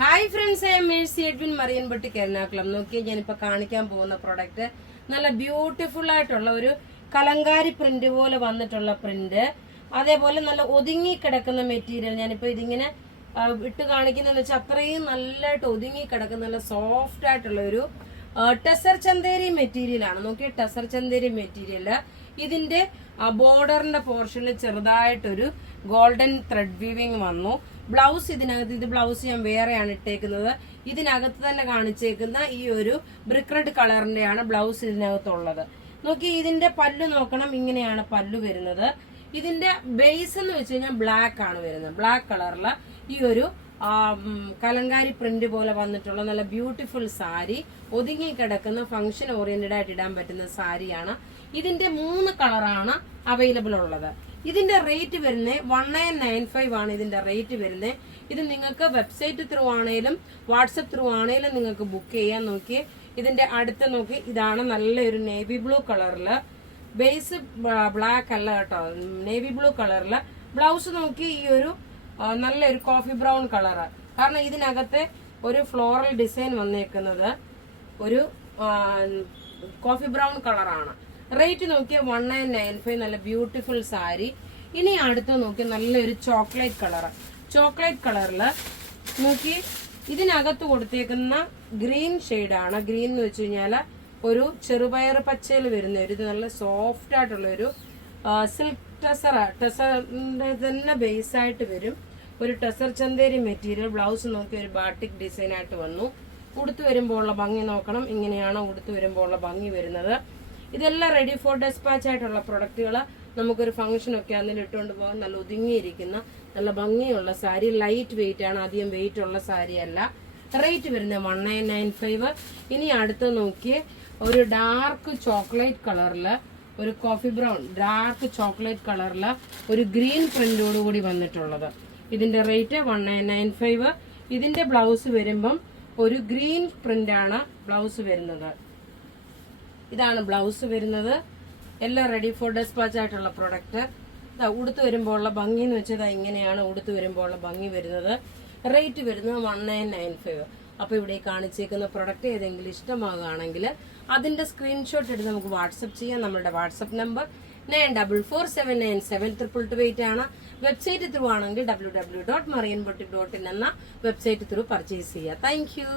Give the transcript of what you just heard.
Hi friends, I M Mercy Edwin marine boutique Ernakulam. നോക്കിയാൽ ഞാനിപ്പോൾ കാണിക്കാൻ പോകുന്ന പ്രൊഡക്റ്റ് നല്ല ബ്യൂട്ടിഫുൾ ആയിട്ടുള്ള ഒരു കലങ്കാരി പ്രിന്റ് പോലെ വന്നിട്ടുള്ള പ്രിന്റ്, അതേപോലെ നല്ല ഒതുങ്ങി കിടക്കുന്ന മെറ്റീരിയൽ. ഞാനിപ്പോൾ ഇതിങ്ങനെ ഇട്ട് കാണിക്കുന്നതെന്ന് വെച്ചാൽ അത്രയും നല്ലതായിട്ട് ഒതുങ്ങി കിടക്കുന്ന നല്ല സോഫ്റ്റ് ആയിട്ടുള്ള ഒരു ടെസർ ചന്തേരി മെറ്റീരിയൽ ആണ്. നോക്കിയാൽ ടെസർ ചന്തേരി മെറ്റീരിയല് ഇതിന്റെ ബോർഡറിന്റെ പോർഷനിൽ ചെറുതായിട്ടൊരു ഗോൾഡൻ ത്രെഡ് വീവിങ് വന്നു. ബ്ലൗസ് ഇതിനകത്ത്, ഇത് ബ്ലൗസ് ഞാൻ വേറെയാണ് ഇട്ടേക്കുന്നത്. ഇതിനകത്ത് തന്നെ കാണിച്ചേക്കുന്ന ഈ ഒരു ബ്രിക്ക് റെഡ് കളറിന്റെയാണ് ബ്ലൗസ് ഇതിനകത്തുള്ളത്. നോക്കി ഇതിന്റെ പല്ലു നോക്കണം, ഇങ്ങനെയാണ് പല്ലു വരുന്നത്. ഇതിന്റെ ബേസ് എന്ന് വെച്ച് കഴിഞ്ഞാൽ ബ്ലാക്ക് ആണ് വരുന്നത്. ബ്ലാക്ക് കളറില് ഈ ഒരു കലങ്കാരി പ്രിന്റ് പോലെ വന്നിട്ടുള്ള നല്ല ബ്യൂട്ടിഫുൾ സാരി, ഒതുങ്ങി കിടക്കുന്ന ഫംഗ്ഷൻ ഓറിയന്റഡ് ആയിട്ട് ഇടാൻ പറ്റുന്ന സാരിയാണ്. ഇതിന്റെ 3 കളറാണ് അവൈലബിൾ ഉള്ളത്. ഇതിന്റെ റേറ്റ് വരുന്നത് 1995 ആണ് ഇതിന്റെ റേറ്റ് വരുന്നത്. ഇത് നിങ്ങൾക്ക് വെബ്സൈറ്റ് ത്രൂ ആണേലും വാട്സപ്പ് ത്രൂ ആണേലും നിങ്ങൾക്ക് ബുക്ക് ചെയ്യാൻ. നോക്കി ഇതിന്റെ അടുത്ത് നോക്കി, ഇതാണ് നല്ലൊരു നേവി ബ്ലൂ കളറില്, ബേസ് ബ്ലാക്ക് അല്ല കേട്ടോ, നേവി ബ്ലൂ കളറില്. ബ്ലൗസ് നോക്കി ഈ ഒരു നല്ലൊരു കോഫി ബ്രൗൺ കളറ്. കാരണം ഇതിനകത്തെ ഒരു ഫ്ലോറൽ ഡിസൈൻ വന്നേക്കുന്നത് ഒരു കോഫി ബ്രൗൺ കളറാണ്. റേറ്റ് നോക്കിയാൽ 1995, നല്ല ബ്യൂട്ടിഫുൾ സാരി. ഇനി അടുത്ത് നോക്കി നല്ലൊരു ചോക്ലേറ്റ് കളറ്. ചോക്ലേറ്റ് കളറില് നോക്കി ഇതിനകത്ത് കൊടുത്തേക്കുന്ന ഗ്രീൻ ഷെയ്ഡാണ്. ഗ്രീൻ എന്ന് വെച്ച് കഴിഞ്ഞാല് ഒരു ചെറുപയർ പച്ചയിൽ വരുന്ന ഒരു നല്ല സോഫ്റ്റ് ആയിട്ടുള്ള ഒരു സിൽക്ക് ടെസറിന്റെ തന്നെ ബേസ് ആയിട്ട് വരും. ഒരു ടെസർ ചന്തേരി മെറ്റീരിയൽ. ബ്ലൗസ് നോക്കി ഒരു ബാട്ടിക് ഡിസൈൻ ആയിട്ട് വന്നു. ഉടുത്തു വരുമ്പോൾ ഉള്ള ഭംഗി നോക്കണം, ഇങ്ങനെയാണ് ഉടുത്തു വരുമ്പോൾ ഉള്ള ഭംഗി വരുന്നത്. ഇതെല്ലാം റെഡി ഫോർ ഡെസ്പാച്ച് ആയിട്ടുള്ള പ്രൊഡക്റ്റുകൾ. നമുക്കൊരു ഫംഗ്ഷൻ ഒക്കെ അതിൽ ഇട്ടുകൊണ്ട് പോകാൻ നല്ല ഒതുങ്ങിയിരിക്കുന്ന നല്ല ഭംഗിയുള്ള സാരി. ലൈറ്റ് വെയിറ്റ് ആണ്, അധികം വെയിറ്റ് ഉള്ള സാരി അല്ല. റേറ്റ് വരുന്നത് 1995. ഇനി അടുത്ത് നോക്കിയേ, ഒരു ഡാർക്ക് ചോക്ലേറ്റ് കളറില്, ഒരു കോഫി ബ്രൗൺ ഡാർക്ക് ചോക്ലേറ്റ് കളറില് ഒരു ഗ്രീൻ പ്രിന്റോട് കൂടി വന്നിട്ടുള്ളത്. ഇതിന്റെ റേറ്റ് 1995. ഇതിന്റെ ബ്ലൗസ് വരുമ്പം ഒരു ഗ്രീൻ പ്രിന്റ് ആണ് ബ്ലൗസ് വരുന്നത്. ഇതാണ് ബ്ലൗസ് വരുന്നത്. എല്ലാം റെഡി ഫോർ ഡെസ്പാച്ച് ആയിട്ടുള്ള പ്രൊഡക്റ്റ്. ഉടുത്തു വരുമ്പോൾ ഉള്ള ഭംഗി എന്ന് വെച്ചാൽ ഇങ്ങനെയാണ് ഉടുത്തു വരുമ്പോൾ ഉള്ള ഭംഗി വരുന്നത്. റേറ്റ് വരുന്നത് 1995. അപ്പൊ ഇവിടെ കാണിച്ചേക്കുന്ന പ്രൊഡക്റ്റ് ഏതെങ്കിലും ഇഷ്ടമാകുകയാണെങ്കിൽ അതിന്റെ സ്ക്രീൻഷോട്ട് എടുത്ത് നമുക്ക് വാട്സപ്പ് ചെയ്യാം. നമ്മുടെ വാട്സപ്പ് നമ്പർ 9447972228 ആണ്. വെബ്സൈറ്റ് ത്രൂ ആണെങ്കിൽ www.marianboutique.in എന്ന വെബ്സൈറ്റ് ത്രൂ പർച്ചേസ് ചെയ്യുക. Thank you.